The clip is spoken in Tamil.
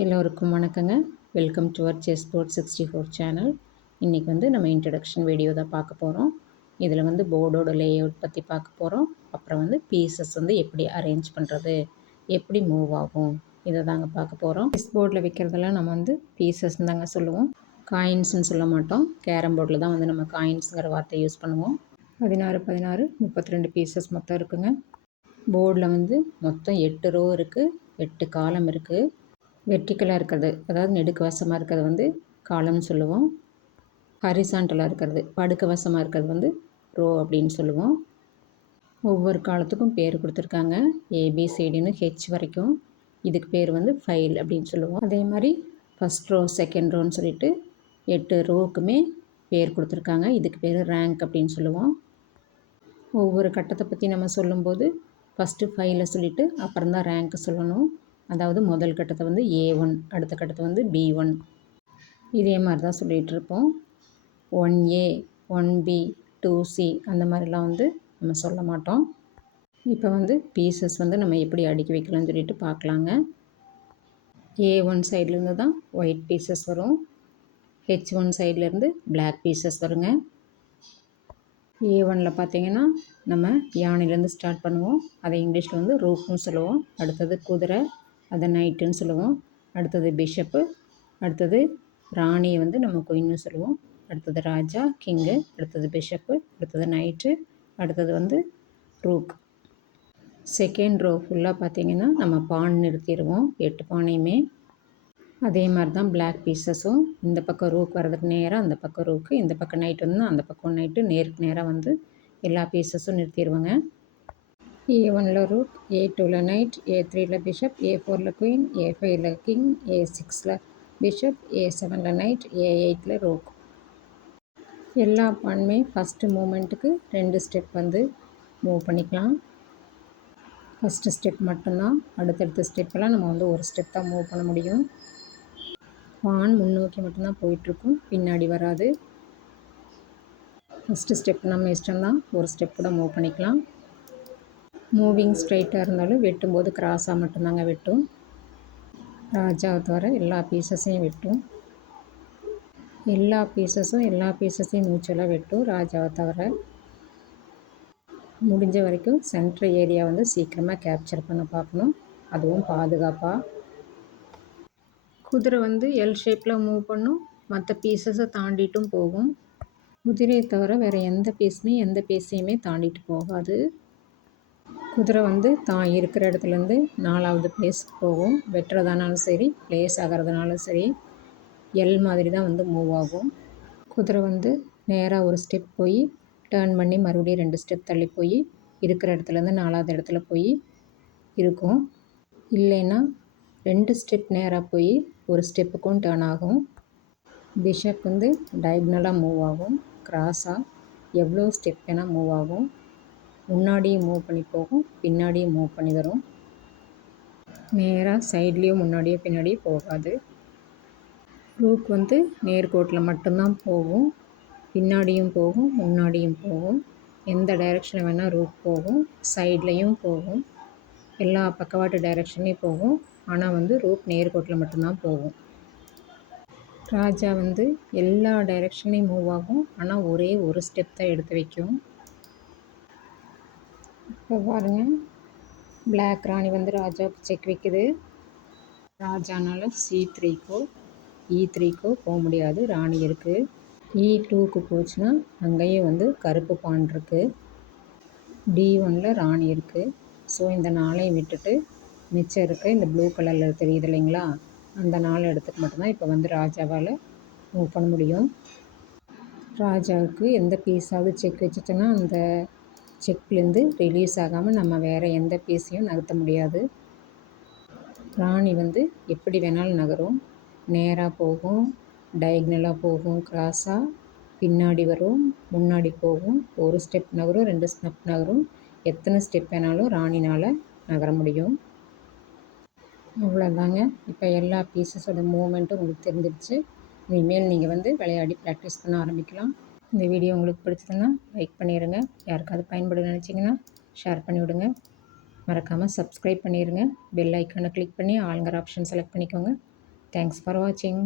எல்லோருக்கும் வணக்கங்க. Welcome to our chess board 64 channel. இன்றைக்கி நம்ம இன்ட்ரடக்ஷன் வீடியோ தான் பார்க்க போகிறோம். இதில் போர்டோட லேஅவுட் பற்றி பார்க்க போகிறோம். அப்புறம் பீசஸ் எப்படி அரேஞ்ச் பண்ணுறது, எப்படி மூவ் ஆகும், இதை தாங்க பார்க்க போகிறோம். செஸ் போர்டில் வைக்கிறதெல்லாம் நம்ம பீசஸ்ன்னு தாங்க சொல்லுவோம். காயின்ஸ்ன்னு சொல்ல மாட்டோம். கேரம் போர்டில் தான் நம்ம காயின்ஸுங்கிற வார்த்தை யூஸ் பண்ணுவோம். 16 16 32 பீசஸ் மொத்தம் இருக்குங்க. போர்டில் மொத்தம் 8 ரோ இருக்குது, 8 காலம் இருக்குது. வெர்டிக்கலாக இருக்கிறது, அதாவது நெடுக்கு வசமாக இருக்கிறது காலம்னு சொல்லுவோம். ஹரிசாண்டலாக இருக்கிறது, படுக்க வசமாக இருக்கிறது ரோ அப்படின்னு சொல்லுவோம். ஒவ்வொரு காலத்துக்கும் பேர் கொடுத்துருக்காங்க. ஏபிசிடின்னு ஹெச் வரைக்கும். இதுக்கு பேர் ஃபைல் அப்படின்னு சொல்லுவோம். அதே மாதிரி ஃபஸ்ட் ரோ செகண்ட் ரோன்னு சொல்லிட்டு 8 ரோவுக்குமே பேர் கொடுத்துருக்காங்க. இதுக்கு பேர் ரேங்க் அப்படின்னு சொல்லுவோம். ஒவ்வொரு கட்டத்தை பற்றி நம்ம சொல்லும்போது ஃபஸ்ட்டு ஃபைலை சொல்லிவிட்டு அப்புறம் தான் ரேங்க்கு சொல்லணும். அதாவது முதல் கட்டத்தை A1, அடுத்த கட்டத்தை B1, இதே மாதிரி தான் சொல்லிகிட்ருப்போம். 1A 1B 2C அந்த மாதிரிலாம் நம்ம சொல்ல மாட்டோம். இப்போ பீசஸ் நம்ம எப்படி அடுக்கி வைக்கலாம்னு சொல்லிட்டு பார்க்கலாங்க. A1 சைட்லேருந்து தான் ஒயிட் பீசஸ் வரும். H1 சைட்லேருந்து பிளாக் பீசஸ் வருங்க. A1ல் பார்த்திங்கன்னா நம்ம யானையிலேருந்து ஸ்டார்ட் பண்ணுவோம். அதை இங்கிலீஷில் ரூக்னு சொல்லுவோம். அடுத்தது குதிரை, அதை நைட்டுன்னு சொல்லுவோம். அடுத்தது பிஷப்பு, அடுத்தது ராணியை நம்ம குயின்னு சொல்லுவோம். அடுத்தது ராஜா கிங்கு, அடுத்தது பிஷப்பு, அடுத்தது நைட்டு, அடுத்தது ரூக். செகண்ட் ரோ ஃபுல்லாக பார்த்திங்கன்னா நம்ம பான் நிறுத்திடுவோம், 8 பானையுமே. அதே மாதிரி தான் பிளாக் பீசஸும். இந்த பக்கம் ரூக் வர்றதுக்கு நேராக அந்த பக்கம் ரூக்கு, இந்த பக்கம் நைட் அந்த பக்கம் நைட்டு, நேருக்கு நேராக எல்லா பீசஸும் நிறுத்திடுவோங்க. A1ல் ரூக், A2ல் நைட், A3ல் பிஷப், A4ல் குயின், A5ல் கிங், A6ல் பிஷப், A7ல் நைட், A8ல் ரூக். எல்லா பானுமே ஃபஸ்ட்டு மூமெண்ட்டுக்கு 2 ஸ்டெப் மூவ் பண்ணிக்கலாம். ஃபஸ்ட்டு ஸ்டெப் மட்டும்தான். அடுத்தடுத்த ஸ்டெப்பெல்லாம் நம்ம ஒரு ஸ்டெப் தான் மூவ் பண்ண முடியும். பான் முன்னோக்கி மட்டும்தான் போயிட்டுருக்கும், பின்னாடி வராது. ஃபஸ்ட்டு ஸ்டெப் நம்ம இஷ்டம்தான், ஒரு ஸ்டெப் கூட மூவ் பண்ணிக்கலாம். மூவிங் ஸ்ட்ரைட்டாக இருந்தாலும் வெட்டும்போது கிராஸாக மட்டும்தாங்க வெட்டும். ராஜாவை தவிர எல்லா பீசஸையும் வெட்டும். எல்லா பீசஸையும் மியூச்சுவலாக வெட்டும், ராஜாவை தவிர. முடிஞ்ச வரைக்கும் சென்ட்ரு ஏரியா சீக்கிரமாக கேப்சர் பண்ண பார்க்கணும், அதுவும் பாதுகாப்பாக. குதிரை எல் ஷேப்பில் மூவ் பண்ணும், மற்ற பீசஸை தாண்டிட்டும் போகும். குதிரையை தவிர வேறு எந்த பீஸையுமே தாண்டிட்டு போகாது. குதிரை தான் இருக்கிற இடத்துலேருந்து 4வது பிளேஸுக்கு போகும். வெட்டுறதானாலும் சரி, பிளேஸ் ஆகிறதுனாலும் சரி, எல் மாதிரி தான் மூவ் ஆகும். குதிரை நேராக ஒரு ஸ்டெப் போய் டேர்ன் பண்ணி மறுபடியும் 2 ஸ்டெப் தள்ளி போய் இருக்கிற இடத்துலேருந்து 4வது இடத்துல போய் இருக்கும். இல்லைன்னா 2 ஸ்டெப் நேராக போய் ஒரு ஸ்டெப்புக்கும் டேர்ன் ஆகும். பிஷப் டயக்னலாக மூவ் ஆகும், கிராஸாக எவ்வளோ ஸ்டெப் வேணால் மூவ் ஆகும். முன்னாடியும் மூவ் பண்ணி போகும், பின்னாடியும் மூவ் பண்ணி வரும். நேராக சைட்லேயும் முன்னாடியோ பின்னாடியும் போகாது. ரூக் நேர்கோட்டில் மட்டும்தான் போகும், பின்னாடியும் போகும், முன்னாடியும் போகும். எந்த டைரெக்ஷனில் வேணால் ரூக் போகும், சைட்லேயும் போகும், எல்லா பக்கவாட்டு டைரெக்ஷன்லேயும் போகும். ஆனால் ரூக் நேர்கோட்டில் மட்டும்தான் போகும். ராஜா எல்லா டைரெக்ஷன்லேயும் மூவ் ஆகும், ஆனால் ஒரே ஒரு ஸ்டெப் தான் எடுத்து வைக்கும். இப்போ பாருங்கள், பிளாக் ராணி ராஜாவுக்கு செக் வைக்குது. ராஜானால் C3க்கோ E3க்கோ போக முடியாது, ராணி இருக்குது. E2க்கு போச்சுன்னா அங்கேயும் கருப்பு பான் இருக்குது. D1ல் ராணி இருக்குது. ஸோ இந்த 4ஐயும் விட்டுட்டு மிச்சம் இருக்குது இந்த ப்ளூ கலரில் தெரியுது இல்லைங்களா, அந்த 4 இடத்துக்கு மட்டும்தான் இப்போ ராஜாவால் மூவ் பண்ண முடியும். ராஜாவுக்கு எந்த பீஸாவது செக் வச்சுட்டோன்னா அந்த செக்லேருந்து ரிலீஸ் ஆகாமல் நம்ம வேறு எந்த பீஸையும் நகர்த்த முடியாது. ராணி எப்படி வேணாலும் நகரும். நேராக போகும், டயக்னலாக போகும், கிராஸாக பின்னாடி வரும், முன்னாடி போகும். ஒரு ஸ்டெப் நகரும், 2 ஸ்டெப் நகரும். எத்தனை ஸ்டெப் வேணாலும் ராணினால் நகர முடியும். அவ்வளோதாங்க. இப்போ எல்லா பீசஸோட மூவ்மெண்ட்டும் உங்களுக்கு தெரிஞ்சிருச்சு. இனிமேல் நீங்கள் விளையாடி ப்ராக்டிஸ் பண்ண ஆரம்பிக்கலாம். இந்த வீடியோ உங்களுக்கு பிடிச்சதுன்னா லைக் பண்ணிடுங்க. யாருக்காவது பயன்பட நினச்சிங்கன்னா ஷேர் பண்ணிவிடுங்க. மறக்காமல் சப்ஸ்கிரைப் பண்ணிடுங்க. பெல் ஐக்கானை கிளிக் பண்ணி ஆளுங்கிற ஆப்ஷன் செலக்ட் பண்ணிக்கோங்க. தேங்க்ஸ் ஃபார் வாட்சிங்.